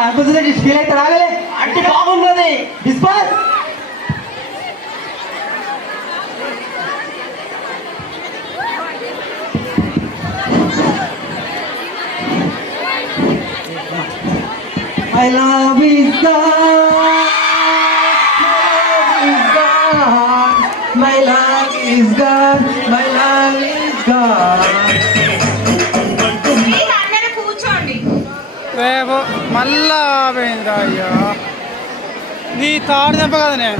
అనుకుంటుంది ఫీల్ అయితే రాగలే అంటే బాగున్నది డిస్పాస్ I love is gone, my love is gone, my love is gone. కూర్చోండి రేపు మళ్ళా పోయిందిరా అయ్యా నీ తాడు దెబ్బ కదనే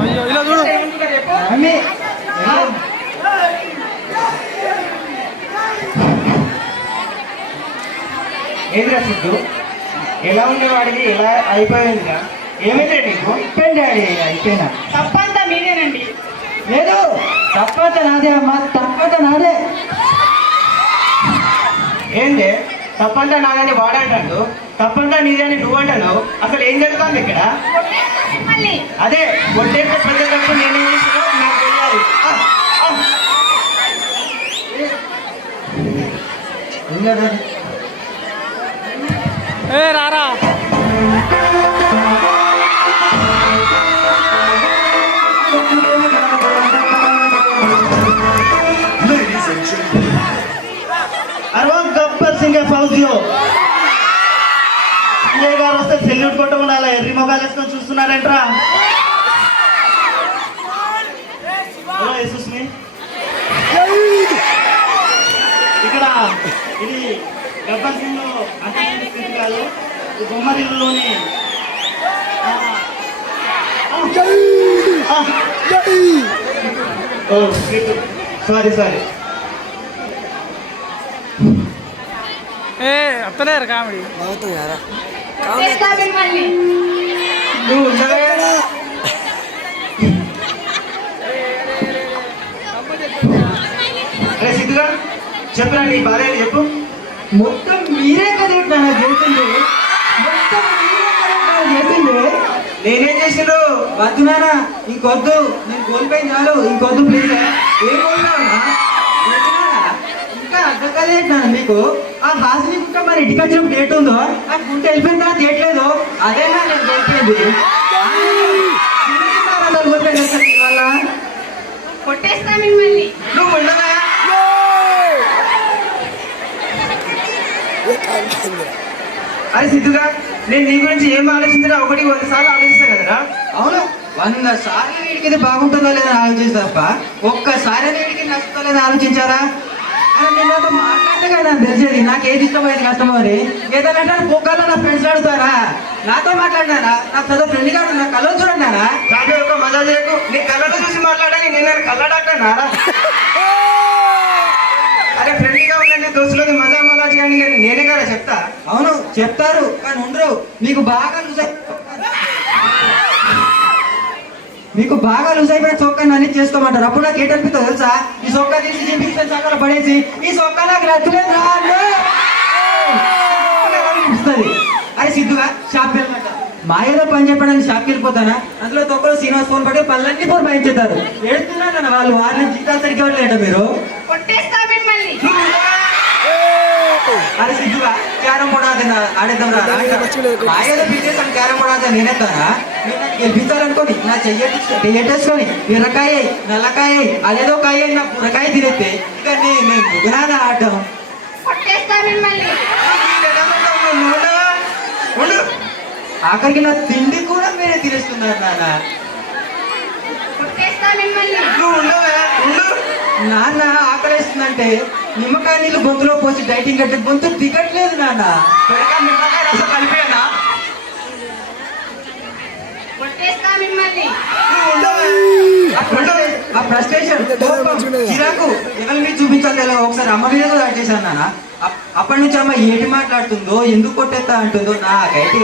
అయ్యో ఇలా చూడు ఏంద్రా సిద్ధు ఎలా ఉండేవాడికి ఎలా అయిపోయిందిరా ఏమైతే నీకు అయిపోయింది డాడీ అయిపోయినా తప్పంతా మీరేనండి లేదు తప్పంత నాదే అమ్మా తప్పంత నాదే ఏంటి తప్పంతా నాదని వాడంటాడు తప్పంతా నీదని నువ్వు అంటాను అసలు ఏం జరుగుతుంది ఇక్కడ అదే కొట్టేస్తే ప్రజలకు నేను నాకు తెలియాలి ఏ రారా అరవా గబ్బర్ సింగ్ ఫౌజియో విజయ్ గారు వస్తే సెల్యూట్ కొట్ట ఉండాలి ఎర్రి మొగాలు వేసుకొని చూస్తున్నారంట్రా ఇక్కడ ఇది గబ్బర్ సింగ్ లో కాదు బొమ్మరిల్లులోని సారీ సారీ ఏ అత్తలేరు కామెడీ నువ్వు ఉండగా సిద్ధుగా చెప్పరా నీ భార్య చెప్పు మొత్తం మీరే కదా చేసింది మొత్తం మీరే కదా చేసింది నేనేం చేసిండు వద్దు నాన్న ఇంకొద్దు నేను కోల్పోయింది చాలు ఇంకొద్దు ప్లీజ్ ఏం కోల్పోనా ఇంకా అర్థం కాలేదు మీకు ఆ హాసిని గుంట మరి ఇంటికి వచ్చిన డేట్ ఉందో ఆ గుంట వెళ్ళిపోయిన తర్వాత డేట్ లేదు అదేనా నేను కోల్పోయింది వల్ల కొట్టేస్తా మిమ్మల్ని నువ్వు ఉండగా అరే సిద్ధుగా నేను నీ గురించి ఏం ఆలోచించినా 100 సార్లు ఆలోచిస్తా కదరా అవును 100 సార్లు వీడికి బాగుంటుందో లేదని ఆలోచిస్తా తప్ప ఒక్కసారి వీడికి నచ్చుతో లేదని ఆలోచించారా నేను నాతో మాట్లాడితే కదా నాకు తెలిసేది నాకు ఏది ఇష్టమైంది కష్టమో అని ఏదైనా పొక్కల్లో నా ఫ్రెండ్స్ అడుగుతారా నాతో మాట్లాడినారా నాకు చదువు ఫ్రెండ్ కాదు నా కళ్ళు చూడండి రాజు ఒక మజా చేయకు నీ కళ్ళలో చూసి మాట్లాడని నేను కళ్ళ డాక్టర్ నారా అరే ఫ్రెండ్లీగా ఉండండి దోస్తులది మజా మజా చేయండి కానీ నేనే కదా చెప్తా అవును చెప్తారు కానీ ఉండరు మీకు బాగా లూజ్ అయిపోయిన చొక్కా అన్ని చేసుకోమంటారు అప్పుడు నాకు ఏంటనిపిస్తుంది తెలుసా ఈ చొక్కా తీసి జింపిస్తాను చక్కలు పడేసి ఈ చొక్కా నాకు నచ్చలేదు అనిపిస్తుంది అరే సిద్ధుగా షాప్కి వెళ్ళమంట మా ఏదో పని చెప్పడానికి షాప్కి వెళ్ళిపోతానా అందులో తొక్కలో శ్రీనివాస్ ఫోన్ పట్టి పనులన్నీ ఫోన్ భయించేస్తారు ఏడుతున్నాను వాళ్ళు వారిని జీతాలు సరిగ్గా ఇవ్వట్లేట మీరు అరే సిద్ధుగా క్యారం బోర్డ్ ఆడేద్దాం రా మా ఏదో పీటేసాను క్యారం బోర్డ్ ఆడతా నేనేస్తానా గెలిపించాలనుకోని నా చెయ్యేటేసుకొని ఎర్రకాయ నల్లకాయ అదేదో కాయ నా పురకాయ తినేస్తే ఇక నేను ముగ్గురాదా ఆడటం ఆఖరికి నా తిండి కూడా మీరే తినేస్తున్నారు నాన్న ఆకలేస్తుందంటే నిమ్మకాయ నీళ్ళు గొంతులో పోసి డైటింగ్ కట్టే గొంతు దిగట్లేదు నాన్న నిమ్మకాయ రసం కలిపేనా ఆ ఫ్రస్ట్రేషన్ చిరాకు ఎవరి మీద చూపించాలి ఎలా ఒకసారి అమ్మ మీద కూడా చేశాను నాన్న అప్పటి నుంచి అమ్మ ఏటి మాట్లాడుతుందో ఎందుకు కొట్టేస్తా అంటుందో నాకైతే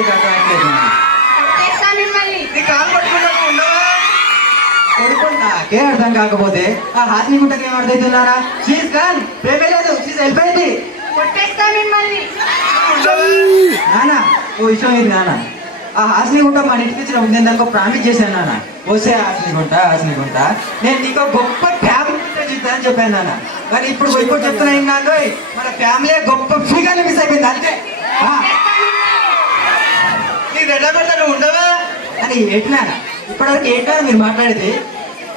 కొడుకుని నాకే అర్థం కాకపోతే ఆ హాసిని గుంటకి ఏం అర్థమవుతున్నారా షీజ్ గాన్ ప్రేమే లేదు షీజ్ వెళ్ళిపోయింది నాన్న ఓ విషయం ఇది నాన్న ఆ హాసిని గుంట మన ఇంటికి ఇచ్చిన నేను దానికి ప్రామిస్ చేశాను నాన్న వస్తే హాసిని గుంట నేను నీకు గొప్ప ఫ్యామిలీ తీస్తా అని చెప్పాను నాన్న. కానీ ఇప్పుడు ఇంకోటి చెప్తున్నా నాకు మన ఫ్యామిలీ గొప్ప ఫిగర్ మిస్ అయిపోయింది అంతే. నీకు ఎట్లా పెడతా నువ్వు ఉండవా అని ఏంటినా ఇప్పటివరకు ఏంటో మీరు మాట్లాడేది.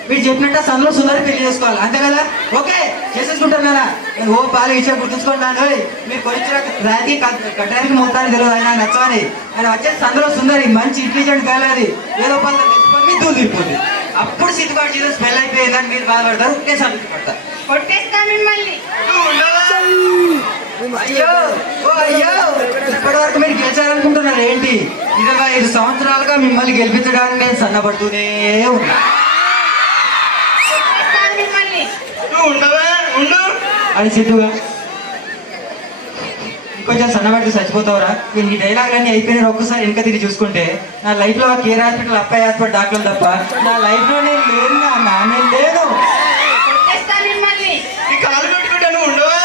మీరు చెప్పినట్టు సన్లో సుందరి పెళ్లి చేసుకోవాలి అంతే కదా. ఓకే చేసేసుకుంటాను నాన్న. నేను ఓ పాలు విషయం గుర్తుంచుకుంటాను. మీరు కొంచెం రాకి కట్టడానికి మొత్తానికి తెలియదు ఆయన నచ్చమని. ఆయన వచ్చేసి సన్లో సుందరి మంచి ఇంటెలిజెంట్ కాలేదు ఏదో పనులు తెచ్చుకొని మీ దూలు తిరిగిపోతుంది. అప్పుడు సిద్ధుబాటు చేసి స్మెల్ అయిపోయిందని మీరు బాధపడతారు. నేను సంతృప్తిపడతాను. కొట్టేస్తా మిమ్మల్ని. అయ్యో ఓ అయ్యో ఇప్పటి వరకు మీరు గెలిచారనుకుంటున్నారు ఏంటి? 25 సంవత్సరాలుగా మిమ్మల్ని గెలిపించడానికి నేను సన్నపడుతూనే ఉన్నా. కొట్టేస్తా మిమ్మల్ని. నువ్వు ఉండవా ఉండు అది సిద్ధుగా ఇంకొంచెం సన్నబడితే చచ్చిపోతావురా. ఈ డైలాగ్ అన్ని అయిపోయినారు. ఒక్కసారి వెనక తిరిగి చూసుకుంటే నా లైఫ్ లో కేర్ హాస్పిటల్ అబ్బాయి హాస్పిటల్ డాక్టర్ తప్ప నా లైఫ్ లో నేను లేను నాన్న. నేను లేను. కొట్టేస్తా మిమ్మల్ని. ఈ కాలు పెట్టుకుంటా నువ్వు ఉండవా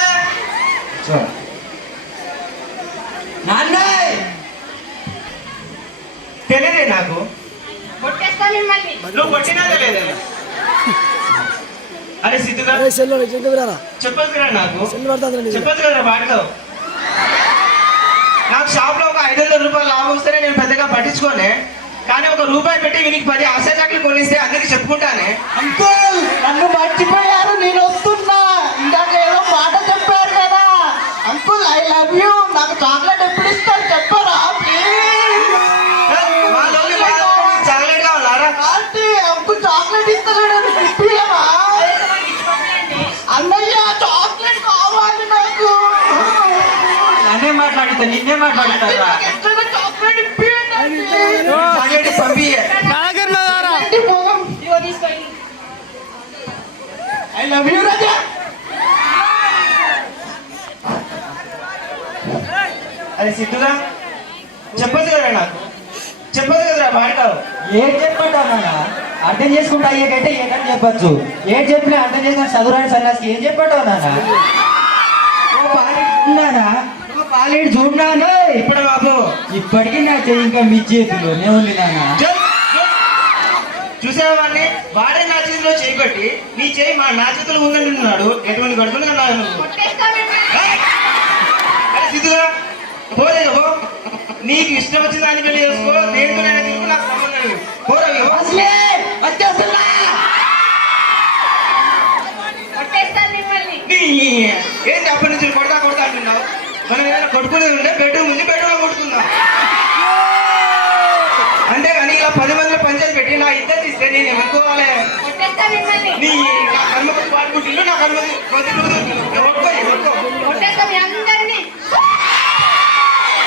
నాన్న తెలియదే నాకు. కొట్టేస్తా మిమ్మల్ని. నువ్వు కొట్టినా తెలియదు. అరే సిద్ధుగా చెప్పదు కదా నాకు. చెప్పదు కదా వాడతావు. నాకు షాప్ లో ఒక 500 రూపాయలు లాభం వస్తేనే నేను పెద్దగా పట్టించుకోనే. కానీ ఒక రూపాయి పెట్టి వీనికి 10 ఆశా చాక్లెట్లు కొనిస్తే అందరికి చెప్పుకుంటానే. అంకుల్ నన్ను మర్చిపోయారు, నేను వస్తున్నా. ఇందాక ఏదో మాట చెప్పారు కదా అంకుల్, ఐ లవ్ యూ. నాకు చాక్లెట్ ఎప్పుడు ఇస్తారు చెప్పరా ప్లీజ్. చాక్లెట్ కావాలారా? ఆంటీ అంకుల్ చాక్లెట్ ఇస్తలేడు, ఇప్పియమా? అన్నయ్య చాక్లెట్ కావాలి నాకు. నన్నే మాట్లాడుతా నిన్నే మాట్లాడుతారా? ఎక్కడ చాక్లెట్ ఇప్పియండి. చాక్లెట్ పంపి నా దగ్గర ఉన్నదారా? ఇదిగో తీసుకోండి. ఐ లవ్ యూ రాజా. అది సిద్ధుగా చెప్పదు కదా నాకు. చెప్పదు కదరా వాడతావు. ఏం చెప్పంటావు నాన్న? అర్థం చేసుకుంటా అయ్యేకంటే ఏదని చెప్పచ్చు. ఏం చెప్పినా అర్థం చేసుకుని చదువురాని సన్యాసికి ఏం చెప్పంటావు నాన్న? ఓ పాలేడు ఓ పాలేడు చూడన్నాను. ఇప్పుడు బాబు ఇప్పటికీ నా చెయ్యి ఇంకా మీ చేతిలోనే ఉంది నాన్న. చూసావాడిని వాడే నా చేతిలో చేయి పెట్టి నీ చేయి నా చేతిలో ఉందంటున్నాడు. ఎటువంటి గడుపులు అన్నాడు. కొట్టేస్తా మిమ్మల్ని. సిద్ధుగా పోలేదు పో. నీకు ఇష్టం వచ్చిన దాన్ని పెళ్లి చేసుకో. దేనితో నేను తిరుగు నాకు సంబంధం లేదు. పోరవి వచ్చేస్తున్నా. కొట్టేస్తా మిమ్మల్ని. ఏంటి అప్పటి నుంచి కొడతా కొడతా అంటున్నావు? మనం ఏదైనా కొట్టుకునేది ఉంటే బెడ్రూమ్ ఉంది, బెడ్రూమ్ లో కొట్టుకుందాం. అంతేగాని ఇలా 10 మందిలో పంచాయతీ పెట్టి నా ఇద్దరు ఇస్తే నేను ఏమనుకోవాలి? కొట్టేస్తా మిమ్మల్ని. నీ నా కర్మకు పాటుకుంటుండు, నా కర్మకు కొట్టుకుంటు. కొట్టేస్తా మీ అందరినీ.